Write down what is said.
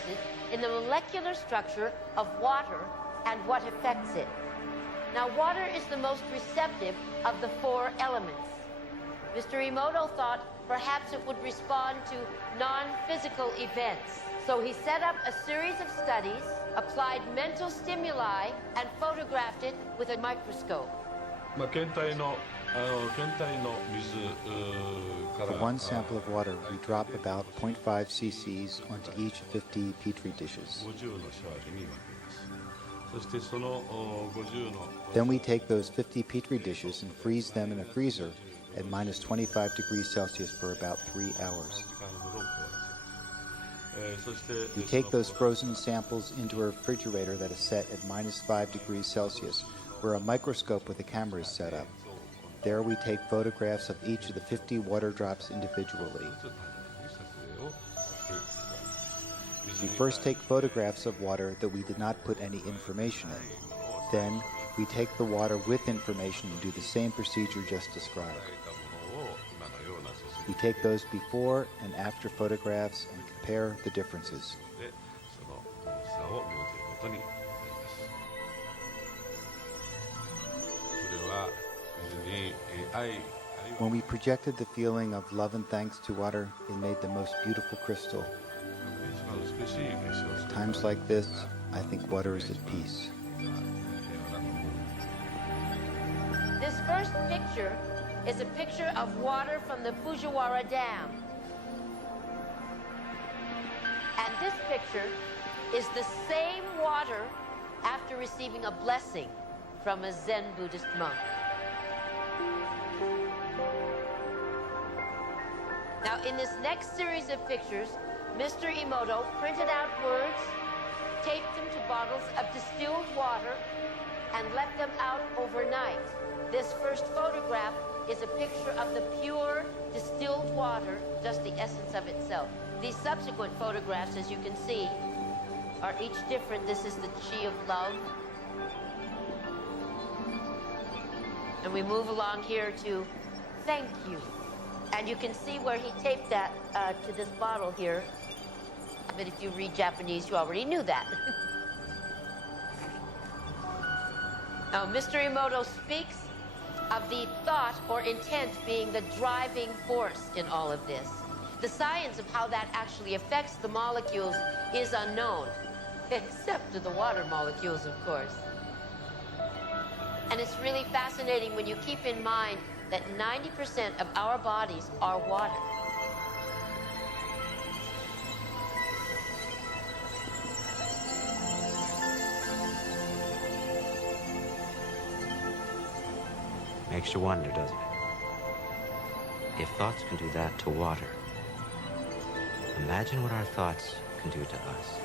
interested in the molecular structure of water and what affects it. Now, water is the most receptive of the four elements. Mr. Emoto thought perhaps it would respond to non-physical events. So he set up a series of studies, applied mental stimuli, and photographed it with a microscope. For one sample of water, we drop about 0.5 cc's onto each 50 petri dishes. Then we take those 50 petri dishes and freeze them in a freezer at minus 25 degrees Celsius for about 3 hours. We take those frozen samples into a refrigerator that is set at minus 5 degrees Celsius, where a microscope with a camera is set up. There we take photographs of each of the 50 water drops individually. We first take photographs of water that we did not put any information in. Then we take the water with information and do the same procedure just described. We take those before and after photographs and compare the differences. When we projected the feeling of love and thanks to water, it made the most beautiful crystal. Times like this, I think water is at peace. This first picture is a picture of water from the Fujiwara Dam. And this picture is the same water after receiving a blessing from a Zen Buddhist monk. Now, in this next series of pictures, Mr. Emoto printed out words, taped them to bottles of distilled water, and left them out overnight. This first photograph is a picture of the pure distilled water, just the essence of itself. These subsequent photographs, as you can see, are each different. This is the chi of love. And we move along here to thank you. And you can see where he taped that to this bottle here. But if you read Japanese, you already knew that. Now, Mr. Emoto speaks of the thought or intent being the driving force in all of this. The science of how that actually affects the molecules is unknown, except to the water molecules, of course. And it's really fascinating when you keep in mind that 90% of our bodies are water. Makes you wonder, doesn't it? If thoughts can do that to water, imagine what our thoughts can do to us.